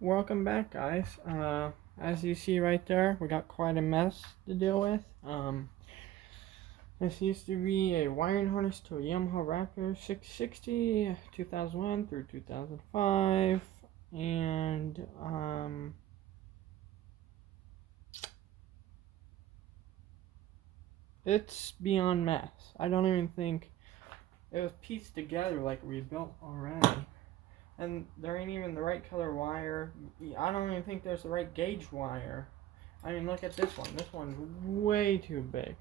Welcome back, guys. As you see right there, we got quite a mess to deal with. This used to be a wiring harness to a Yamaha Raptor 660, 2001 through 2005, and it's beyond mess. I don't even think it was pieced together like rebuilt already. And there ain't even the right color wire. I don't even think there's the right gauge wire. I mean, look at this one. This one's way too big.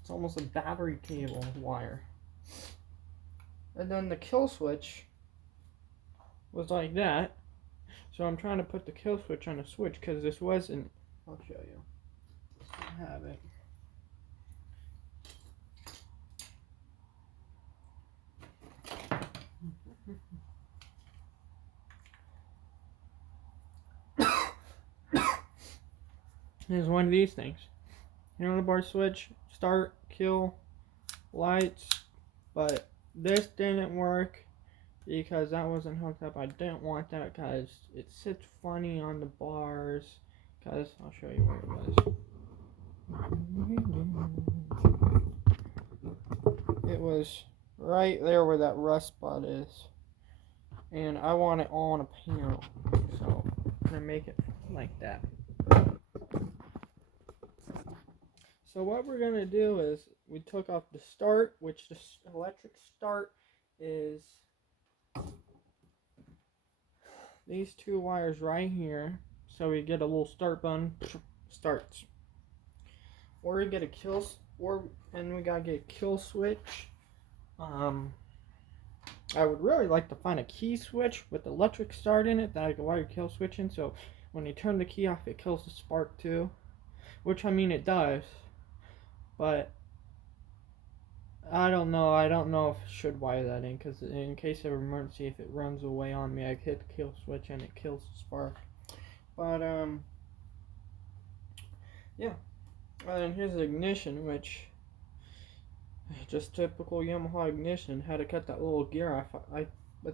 It's almost a battery cable wire. And then the kill switch was like that. So I'm trying to put the kill switch on a switch because this wasn't. I'll show you. I have it. Here's one of these things. Handlebar switch, start, kill, lights, but this didn't work because that wasn't hooked up. I didn't want that because it sits funny on the bars. Because I'll show you where it was. It was right there where that rust spot is, and I want it all on a panel, so I'm gonna make it like that. So what we're gonna do is we took off the start, which the electric start is these two wires right here. So we get a little start button, starts. Or we get a kill, and we gotta get a kill switch. I would really like to find a key switch with electric start in it that I can wire kill switch in. So when you turn the key off, it kills the spark too. Which I mean it does, but I don't know. I don't know if I should wire that in because in case of emergency, if it runs away on me, I hit the kill switch and it kills the spark. But yeah. And here's the ignition, which just typical Yamaha ignition. Had to cut that little gear off. I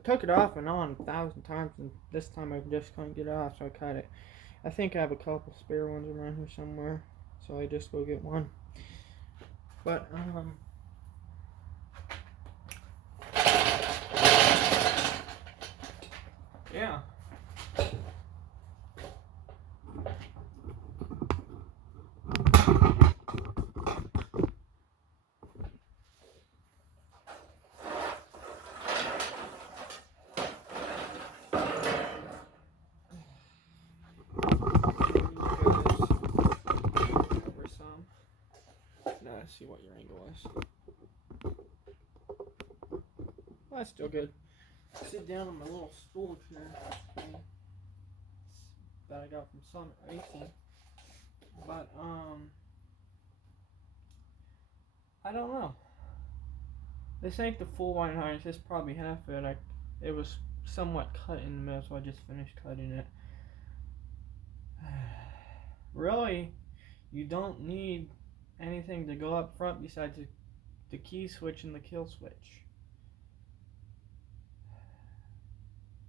took it off and on 1,000 times, and this time I just couldn't get it off, so I cut it. I think I have a couple spare ones around here somewhere, so I just go get one. But yeah. Now let's see what your angle is. Well, that's still good. Sit down on my little stool chair that I got from Summit Racing. But I don't know. This ain't the full wine harness. This is probably half of it. It was somewhat cut in the middle, so I just finished cutting it. Really, you don't need anything to go up front besides the key switch and the kill switch.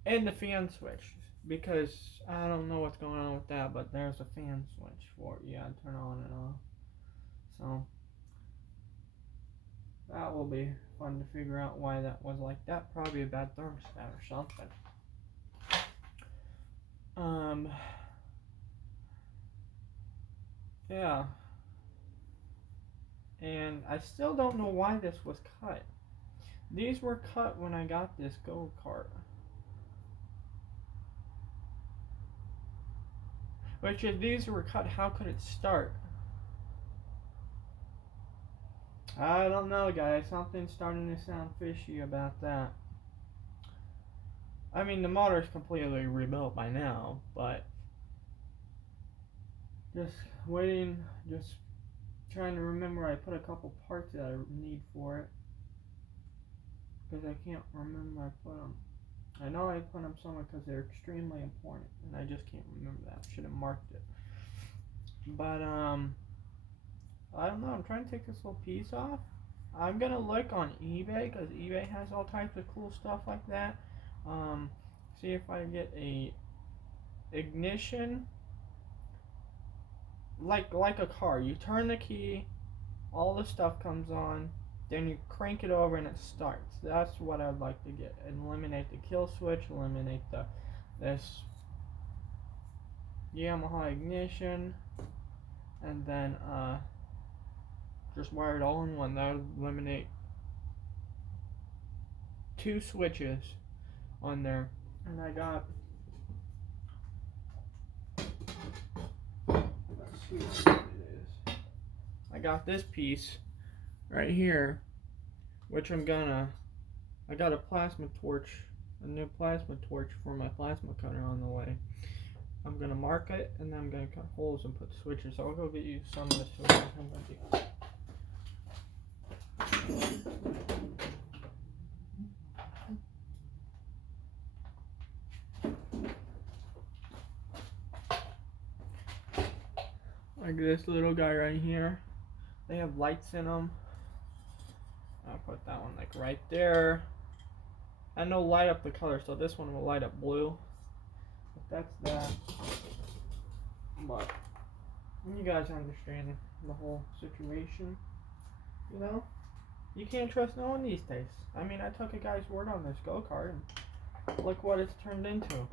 And the fan switch. Because I don't know what's going on with that, but there's a fan switch for it. You gotta turn on and off. So that will be fun to figure out why that was like that. Probably a bad thermostat or something. Yeah. And I still don't know why this was cut. These were cut when I got this go-kart. Which if these were cut, how could it start? I don't know, guys. Something's starting to sound fishy about that. I mean, the motor's completely rebuilt by now, but just waiting, just trying to remember. I put a couple parts that I need for it because I can't remember I put them. I know I put them somewhere because they're extremely important, and I just can't remember that. I should have marked it. But I don't know. I'm trying to take this little piece off. I'm gonna look on eBay because eBay has all types of cool stuff like that. Um, See if I get a ignition like a car. You turn the key, all the stuff comes on, then you crank it over and it starts. That's what I'd like to get. Eliminate the kill switch, eliminate this Yamaha ignition, and then just wire it all in one. That would eliminate two switches on there. And I got, let's see what it is. I got this piece right here, which I got a plasma torch, a new plasma torch for my plasma cutter on the way. I'm gonna mark it and then I'm gonna cut holes and put switches. So I'll go get you some of the switches I'm gonna do. Like this little guy right here. They have lights in them. I'll put that one like right there. And they'll light up the color, so this one will light up blue. But that's that. But you guys understand the whole situation, you know? You can't trust no one these days. I mean, I took a guy's word on this go-kart, and look what it's turned into.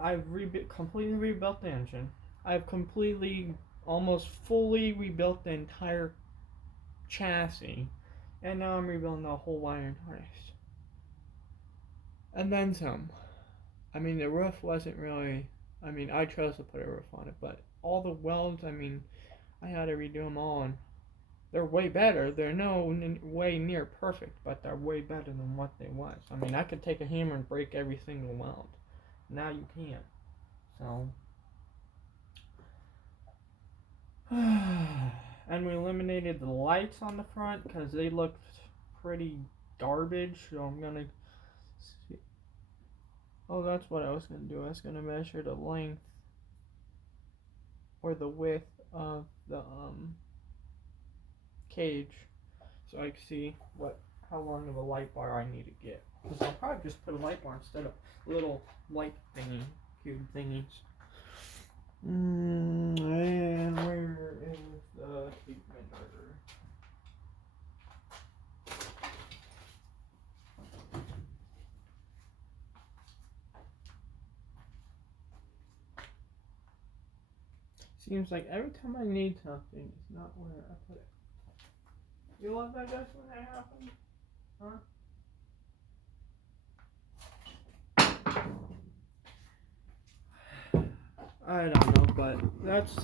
I've completely rebuilt the engine. I've completely, almost fully rebuilt the entire chassis, and now I'm rebuilding the whole wiring harness. And then some. I mean, the roof wasn't really, I mean, I chose to put a roof on it, but all the welds, I mean, I had to redo them all, and they're way better. They're way near perfect, but they're way better than what they was. I mean, I could take a hammer and break every single weld. Now you can't. So, and we eliminated the lights on the front because they looked pretty garbage. So I'm gonna see. Oh, that's what I was gonna do. I was gonna measure the length or the width of the cage, so I can see how long of a light bar I need to get. Because I'll probably just put a light bar instead of little light cube thingies. And where is the tape measure? Seems like every time I need something, it's not where I put it. You love that just when that happens? Huh? I don't know, but that's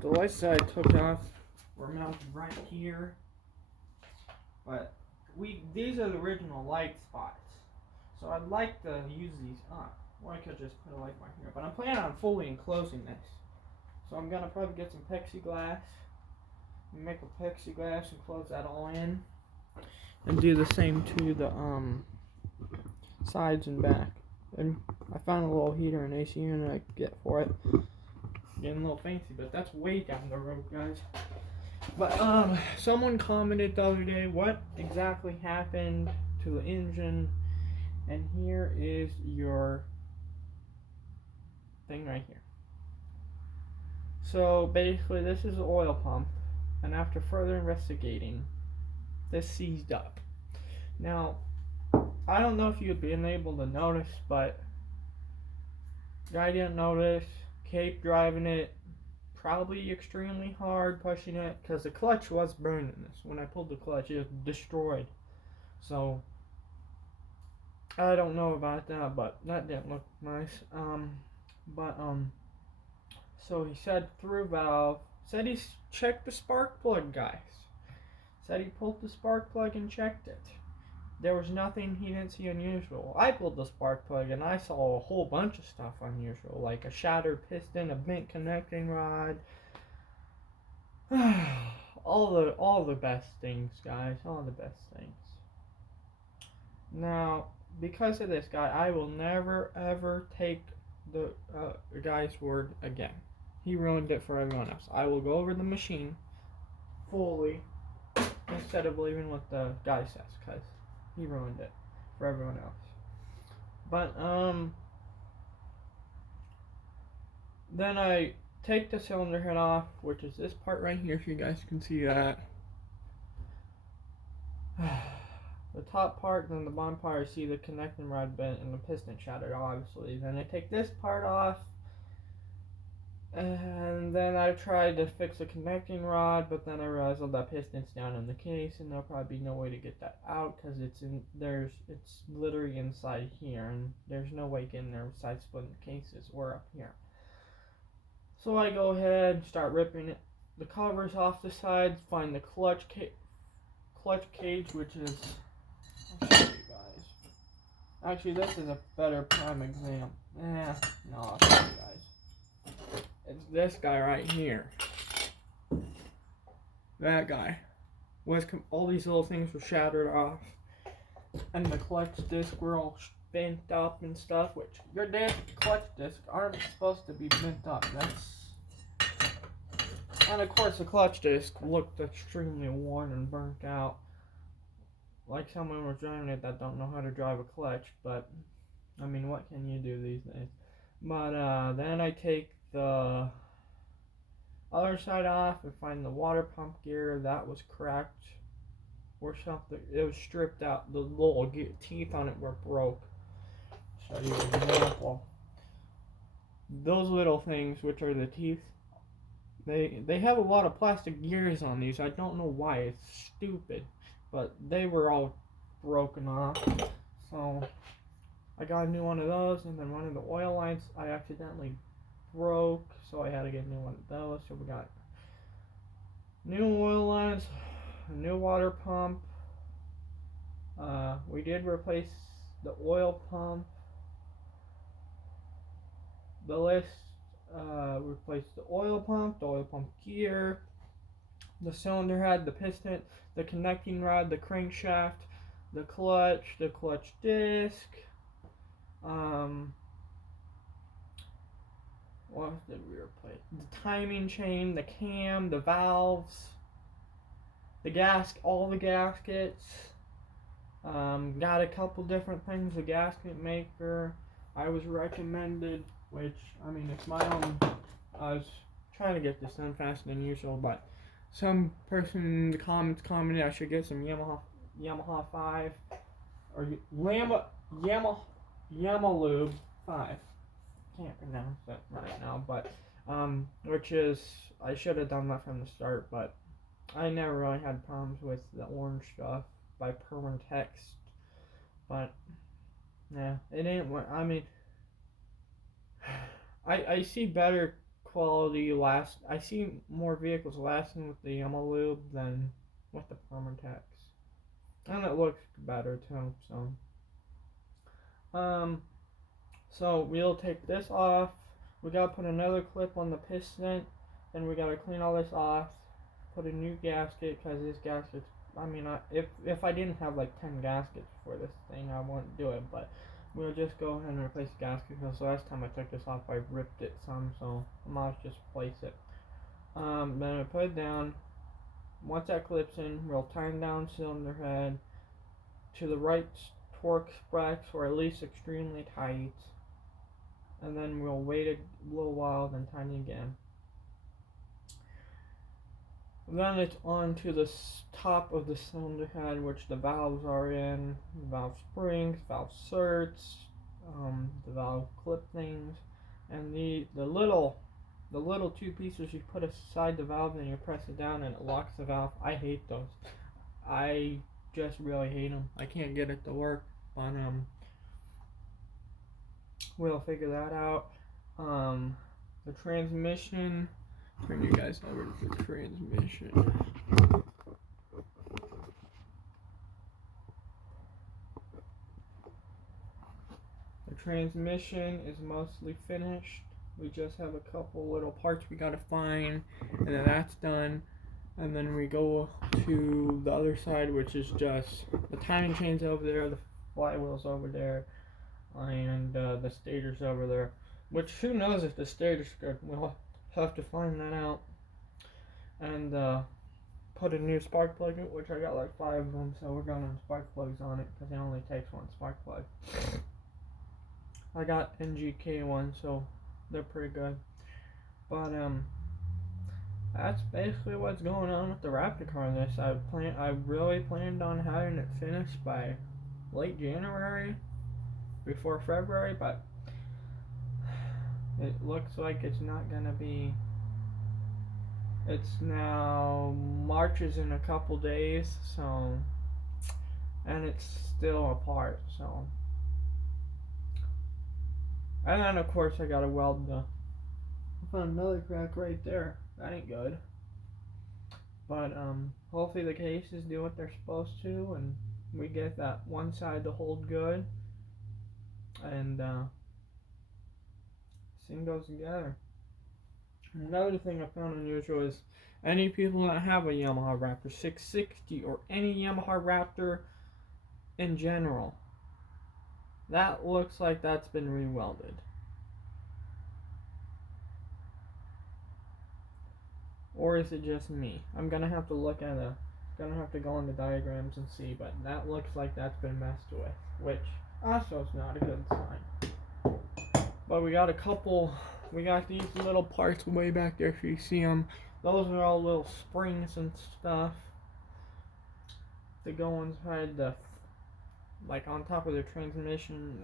the lights that I took off were mounted right here. But these are the original light spots. So I'd like to use these up. Or I could just put a light bar here. But I'm planning on fully enclosing this. So I'm gonna probably get some plexiglass. Make a plexiglass and close that all in. And do the same to the sides and back. And I found a little heater and AC unit I could get for it. Getting a little fancy, but that's way down the road, guys. But someone commented the other day what exactly happened to the engine, and here is your thing right here. So basically this is the oil pump, and after further investigating, this seized up. Now, I don't know if you've been able to notice, but I didn't notice. Kept driving it, probably extremely hard, pushing it, because the clutch was burning this. When I pulled the clutch, it was destroyed. So, I don't know about that, but that didn't look nice. So he said through valve, said he checked the spark plug, guys. Said he pulled the spark plug and checked it. There was nothing he didn't see unusual. I pulled the spark plug and I saw a whole bunch of stuff unusual, like a shattered piston, a bent connecting rod. all the best things, guys. All the best things. Now, because of this guy, I will never ever take the guy's word again. He ruined it for everyone else. I will go over the machine fully instead of leaving what the guy says, because he ruined it for everyone else. But then I take the cylinder head off, which is this part right here, if you guys can see that. The top part, then the bottom part, I see the connecting rod bent and the piston shattered, obviously. Then I take this part off, and then I tried to fix the connecting rod, but then I realized, oh, that piston's down in the case, and there'll probably be no way to get that out because it's literally inside here, and there's no way getting there besides splitting the cases or up here. So I go ahead and start ripping the covers off the sides, find the clutch cage, which is, I'll show you guys. Actually, this is a better prime exam. No, I'll show you guys. It's this guy right here. That guy. All these little things were shattered off, and the clutch discs were all bent up and stuff, which your clutch discs aren't supposed to be bent up. And of course the clutch disc looked extremely worn and burnt out, like someone was driving it that don't know how to drive a clutch. But I mean, what can you do these days? But then I take the other side off and find the water pump gear that was cracked or something. It was stripped out. The little teeth on it were broke. Show you an example. Those little things, which are the teeth, they have a lot of plastic gears on these. I don't know why. It's stupid, but they were all broken off. So I got a new one of those, and then one of the oil lines I accidentally broke, so I had to get a new one of those. So we got new oil lines, a new water pump. We did replace the oil pump. The list replaced the oil pump gear, the cylinder head, the piston, the connecting rod, the crankshaft, the clutch disc. What did we replace? The timing chain, the cam, the valves, all the gaskets. Got a couple different things. The gasket maker I was recommended, which, I mean, it's my own. I was trying to get this done faster than usual, but some person in the comments commented I should get some Yamaha 5 or Yamalube 5. Can't pronounce it right now, but which is, I should have done that from the start, but I never really had problems with the orange stuff by Permantext. But yeah, it ain't what I mean. I see better quality I see more vehicles lasting with the Yamalube than with the Permantext, and it looks better too. So we'll take this off. We gotta put another clip on the piston, and we gotta clean all this off. Put a new gasket, because this gasket's, I mean, if I didn't have like 10 gaskets for this thing, I wouldn't do it. But we'll just go ahead and replace the gasket, because the last time I took this off, I ripped it some, so I might just replace it. Then I put it down. Once that clips in, we'll tighten down cylinder head to the right torque specs, or at least extremely tight. And then we'll wait a little while, then tighten again. Then it's on to the top of the cylinder head, which the valves are in, the valve springs, valve certs, the valve clip things, and the little two pieces you put aside the valve and you press it down and it locks the valve. I hate those. I just really hate them. I can't get it to work, but we'll figure that out. The transmission. Turn you guys over to the transmission. The transmission is mostly finished. We just have a couple little parts we gotta find, and then that's done. And then we go to the other side, which is just the timing chain's over there, the flywheel's over there, and the stator's over there. Which, who knows if the stator's good? We'll have to find that out. And put a new spark plug in, which I got like 5 of them, so we're going on spark plugs on it because it only takes one spark plug. I got NGK ones, so they're pretty good. But that's basically what's going on with the Raptor car in this. I really planned on having it finished by late January, before February, but it looks like it's not gonna be. It's now March is in a couple days, so, and it's still apart, so. And then of course I gotta weld the. I found another crack right there. That ain't good. But hopefully the cases do what they're supposed to, and we get that one side to hold good, and thing goes together. Another thing I found unusual is any people that have a Yamaha Raptor 660 or any Yamaha Raptor in general, that looks like that's been rewelded. Or is it just me? I'm gonna have to look at gonna have to go on the diagrams and see, but that looks like that's been messed with, which also is not a good sign. But we got these little parts way back there if you see them. Those are all little springs and stuff to go inside like on top of the transmission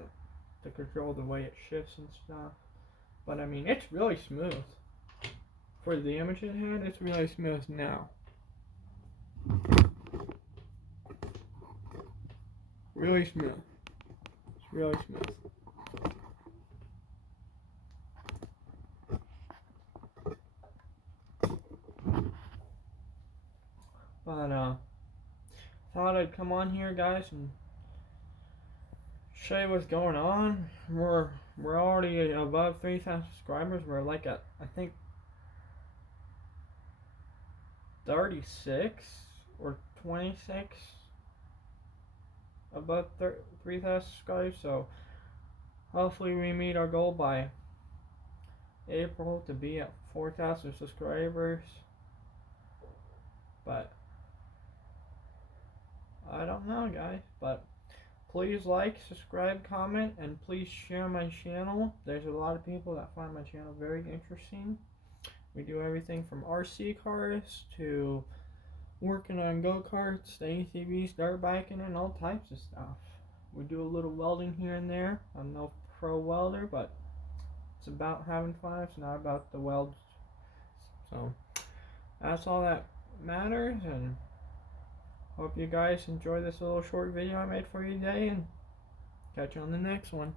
to control the way it shifts and stuff. But I mean, it's really smooth. For the image it had, it's really smooth now. Really smooth. It's really smooth. But thought I'd come on here, guys, and show you what's going on. We're already above 3,000 subscribers. We're like at, I think, 36 or 26 above 3,000 subscribers. So hopefully we meet our goal by April to be at 4,000 subscribers. But I don't know, guys. But please like, subscribe, comment, and please share my channel. There's a lot of people that find my channel very interesting. We do everything from RC cars to working on go-karts, ATVs, dirt biking, and all types of stuff. We do a little welding here and there. I'm no pro welder, but it's about having fun. It's not about the welds. So that's all that matters, and hope you guys enjoy this little short video I made for you today, and catch you on the next one.